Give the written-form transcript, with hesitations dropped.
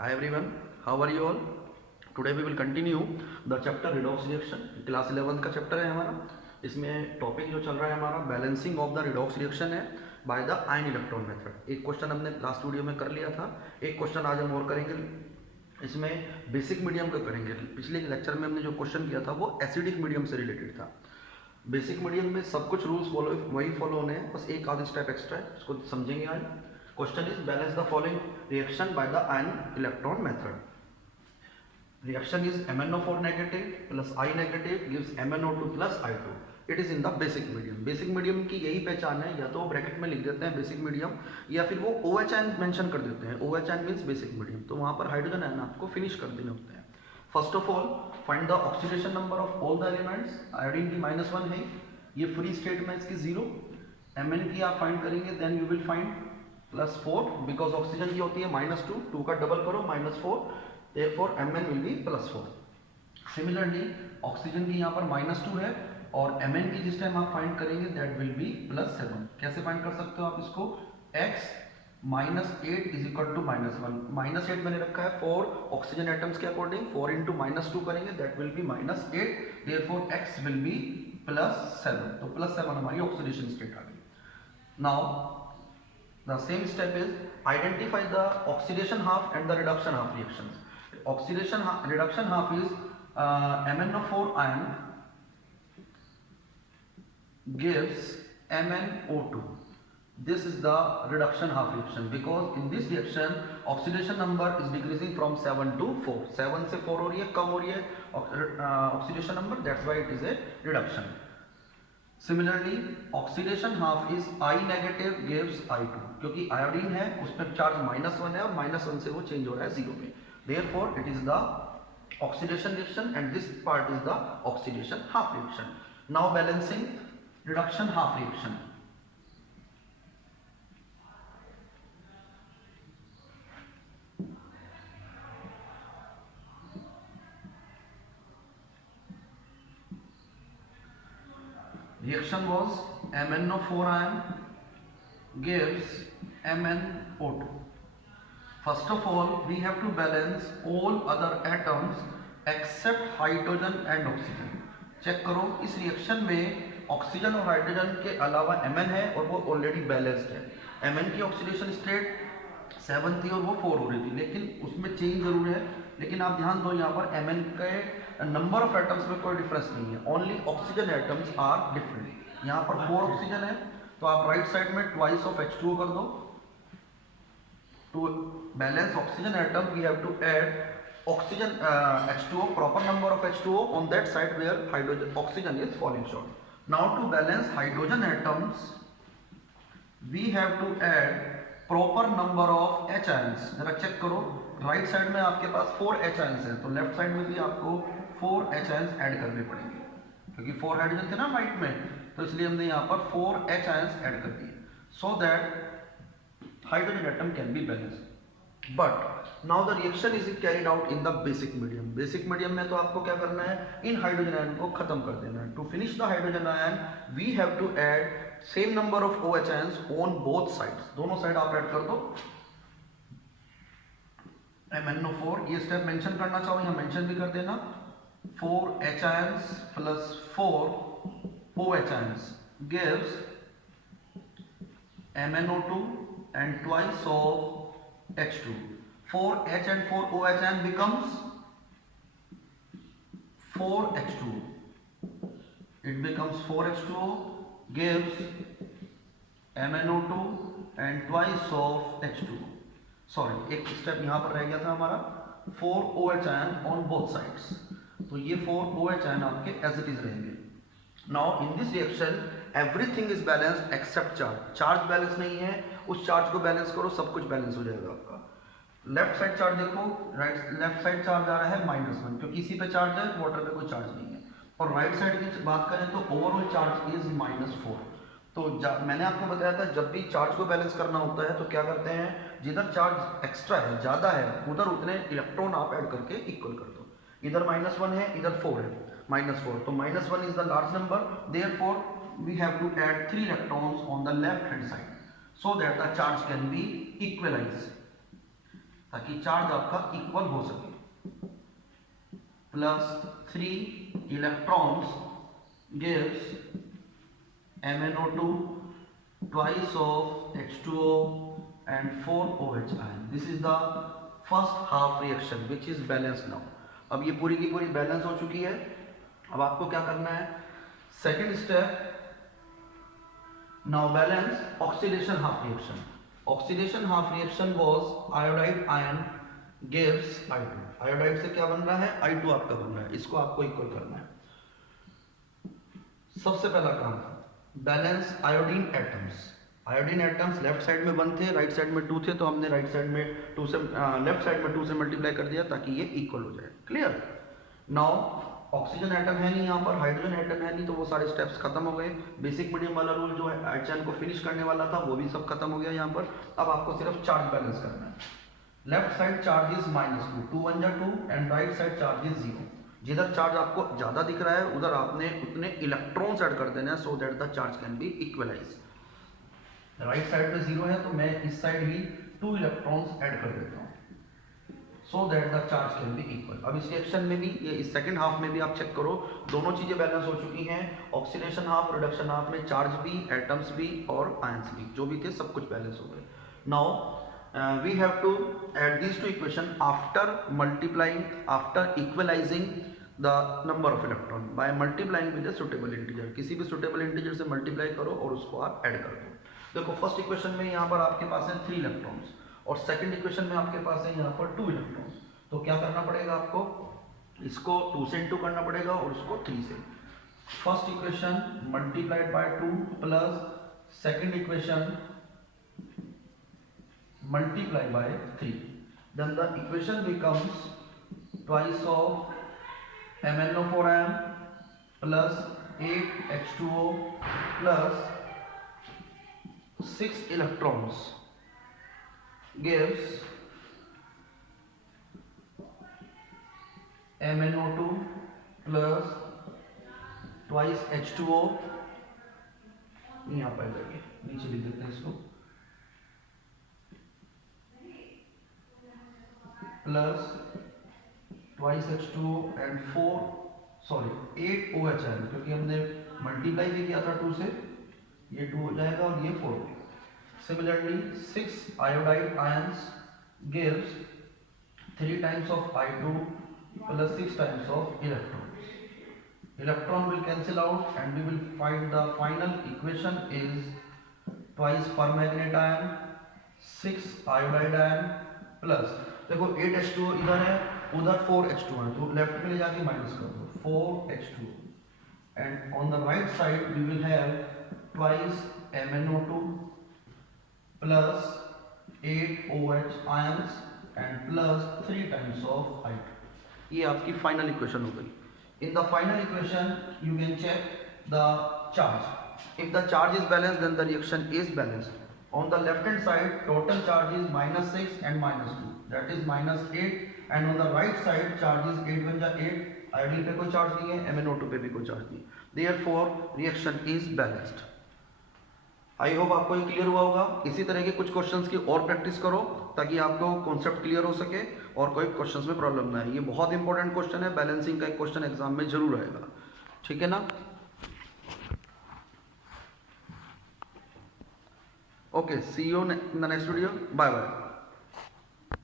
Hi everyone, how are you all? Today we will continue the chapter redox reaction. Class 11 का chapter है हमारा. इसमें topic जो चल रहा है हमारा balancing of the redox reaction है by the ion electron method. एक क्वेश्चन हमने लास्ट वीडियो में कर लिया था, एक क्वेश्चन आज हम और करेंगे. इसमें बेसिक मीडियम का करेंगे. पिछले लेक्चर में हमने जो क्वेश्चन किया था वो एसिडिक मीडियम से रिलेटेड था. बेसिक मीडियम में सब कुछ रूल्स वही फॉलो होने हैं, बस एक आध स्टेप एक्स्ट्रा है, इसको समझेंगे आज. Question is balance the following reaction by the ion electron method. Reaction is MnO4 negative plus I negative gives MnO2 plus I2. It is in the basic medium. Basic medium की यही पहचान है, या तो ब्रैकेट में लिख देते हैं basic medium या फिर वो OH मेंशन कर देते हैं. OH means basic medium. तो वहाँ पर हाइड्रोजन आयन आपको फिनिश कर देने होते हैं. First of all find the oxidation number of all the elements. Iodine की -1 है, ये फ्री स्टेट में इसकी 0. Mn की आप फाइंड करेंगे, then you will find +4 because oxygen की होती है -2, 2 का डबल करो -4, therefore Mn will be +4. Similarly oxygen की यहाँ पर -2 है और Mn की जिस टाइम आप फाइंड करेंगे दैट विल बी +7. कैसे फाइंड कर सकते हो आप इसको? x -8 is equal to -1. -8 मैंने रखा है 4 ऑक्सीजन एटम्स के अकॉर्डिंग, 4 इंटू -2 करेंगे that will be -8, therefore x will be +7. तो +7 हमारी ऑक्सीडेशन स्टेट आ गई. Now the same step is identify the oxidation half and the reduction half reactions. Reduction half is MnO4 ion gives MnO2. This is the reduction half reaction because in this reaction oxidation number is decreasing from 7 to 4. 7 से 4 हो रही है, कम हो रही है oxidation number, that's why it is a reduction. Similarly, oxidation half is I negative gives I2. क्योंकि iodine है उसमें चार्ज -1 है और -1 से वो चेंज हो रहा है 0 में. Therefore, it is the oxidation reaction and this part is the oxidation half reaction. Now balancing reduction half reaction. Reaction was MnO4 ion gives MnO2. First of all, we have to balance all other atoms except hydrogen and oxygen. Check करो इस reaction में oxygen और hydrogen के अलावा Mn है और वो already balanced है. Mn की ऑक्सीडेशन स्टेट 7 थी और वो 4 हो रही थी, लेकिन उसमें चेंज जरूर है. लेकिन आप ध्यान दो यहाँ पर Mn के नंबर ऑफ एटम्स में कोई डिफरेंस नहीं है, only oxygen atoms are different. यहाँ पर 4 ऑक्सीजन है तो आप राइट साइड में ट्वाइस ऑफ H2O कर दो. To balance oxygen atom we have to add oxygen H2O, proper number of H2O on that side where hydrogen oxygen is falling short. Now to balance hydrogen atoms we have to add proper number of H ions. जरा check करो, right side में आपके पास 4 H ions हैं तो left side में भी आपको 4 H ions add करने पड़ेंगे क्योंकि 4 हाइड्रोजन थे ना राइट में, तो इसलिए हमने यहाँ पर 4 H ions ऐड कर दिए so that hydrogen atom can be balanced. But now the reaction is carried out in the basic medium. Basic medium में तो आपको क्या करना है, इन हाइड्रोजन आयन को खत्म कर देना है. To finish the hydrogen ion we have to add same number of OH ions on both sides. दोनों साइड आप ऐड कर दो. MnO4 ये स्टेप मेंशन करना चाहो यहाँ मेंशन भी कर देना. 4 H ions plus 4 OH ions gives MnO2 and twice of H2. 4 H and 4 OH ion becomes 4 H2O. It becomes 4 H2O gives MnO2 and twice of H2O. Sorry, एक step यहाँ पर रह गया था हमारा. 4 OH ion on both sides. तो ये 4 OH ion आपके as it is रहेंगे. Now in this reaction everything is balanced except charge. Charge balance नहीं है, उस चार्ज को बैलेंस करो, सब कुछ बैलेंस हो जाएगा आपका. लेफ्ट साइड चार्ज देखो, लेफ्ट साइड चार्ज आ रहा है -1 क्योंकि इसी पे चार्ज है, वाटर पे कोई चार्ज नहीं है. और राइट साइड की बात करें तो ओवरऑल चार्ज इज -4. तो मैंने आपको बताया था जब भी चार्ज को बैलेंस करना होता है तो क्या करते हैं, जिधर चार्ज एक्स्ट्रा है ज़्यादा है उधर उतने इलेक्ट्रॉन आप ऐड करके इक्वल कर दो. इधर -1 है, इधर 4 है, -4, तो -1 is the large number, therefore we have to add 3 electrons on the left hand side so that the charge can be equalized. ताकि चार्ज आपका इक्वल हो सके। +3 electrons gives MnO2 twice of H2O and 4 OH ion. This is the first half reaction which is balanced now. अब ये पूरी की पूरी balance हो चुकी है। अब आपको क्या करना है, second step, now balance oxidation half reaction. Oxidation half reaction was iodide ion gives I2। Iodide से क्या बन रहा है, I2 आपका बन रहा है, इसको आपको इक्वल करना है। सबसे पहला काम balance iodine atoms. Iodine atoms left side में 1 थे, राइट साइड में 2 थे, तो हमने राइट साइड में 2 से लेफ्ट साइड में 2 से मल्टीप्लाई कर दिया ताकि ये इक्वल हो जाए। क्लियर। नाउ ऑक्सीजन एटम है नहीं यहाँ पर, हाइड्रोजन एटम है नहीं, तो वो सारे स्टेप्स खत्म हो गए। बेसिक मीडियम वाला रूल जो है एचएन को फिनिश करने वाला था वो भी सब खत्म हो गया यहाँ पर। अब आपको सिर्फ चार्ज बैलेंस करना है। लेफ्ट साइड चार्ज इज -2, 2 1 जा 2, and right side charge is 0। जिधर चार्ज आपको ज्यादा दिख रहा है उधर आपने उतने इलेक्ट्रॉन्स ऐड कर देना है, so that the charge can be equalise. Right side पे 0 है तो मैं इस साइड भी 2 इलेक्ट्रॉन्स ऐड कर देता हूँ, सो that the charge can B equal. अब इस रिएक्शन में भी, ये इस सेकंड हाफ में भी आप चेक करो, दोनों चीजें बैलेंस हो चुकी हैं। ऑक्सीडेशन हाफ, रिडक्शन हाफ में चार्ज भी, एटम्स भी और आयंस भी जो भी थे सब कुछ बैलेंस हो गए। Now we have to add these two equations after multiplying, after equalizing the number of electron by multiplying with a suitable integer। किसी भी suitable integer से multiply करो और उसको आप add कर दो। देखो फर्स्ट इक्वेशन में यहाँ पर आपके पास है 3 इलेक्ट्रॉन्स और सेकंड इक्वेशन में आपके पास है यहाँ पर 2 इलेक्ट्रॉन्स। तो क्या करना पड़ेगा आपको, इसको 2 से इंटू करना पड़ेगा और उसको 3 से। First equation multiplied by 2 plus second equation multiply by 3, then the equation becomes twice of MnO4m plus 8H2O plus 6 electrons gives MnO2 plus twice H2O। यहाँ पर लगे नीचे लिख देते हैं इसको, plus twice H2O and 8 OH ion, क्योंकि हमने मल्टीप्लाई भी किया था 2 से, ये 2 हो जाएगा और ये 4। Similarly 6 iodide ions gives 3 times of I2 plus 6 times of electrons. Electron will cancel out and we will find the final equation is twice permanganate ion 6 iodide ion plus, देखो 8H2O इधर है, उधर 4H2O है, तो left में ले जाके minus कर दो 4H2O, and on the right side we will have twice MnO2 plus 8 OH ions and plus 3 times of I2। ये आपकी फाइनल इक्वेशन हो गई। In the final equation you can check the charge. If the charge is balanced then the reaction is balanced. On the left hand side total charge is -6 and -2, that is -8, and on the right side charge is 8 1 जा 8, iodine पे कोई charge नहीं है, MnO2 पे भी कोई charge नहीं, therefore reaction is balanced। I hope आपको ये क्लियर हुआ होगा। इसी तरह के कुछ क्वेश्चंस की और प्रैक्टिस करो ताकि आपको कॉन्सेप्ट क्लियर हो सके और कोई क्वेश्चंस में प्रॉब्लम ना है। ये बहुत इंपॉर्टेंट क्वेश्चन है, बैलेंसिंग का एक क्वेश्चन एग्जाम में जरूर आएगा, ठीक है ना। Okay, see you in the next video. Bye bye.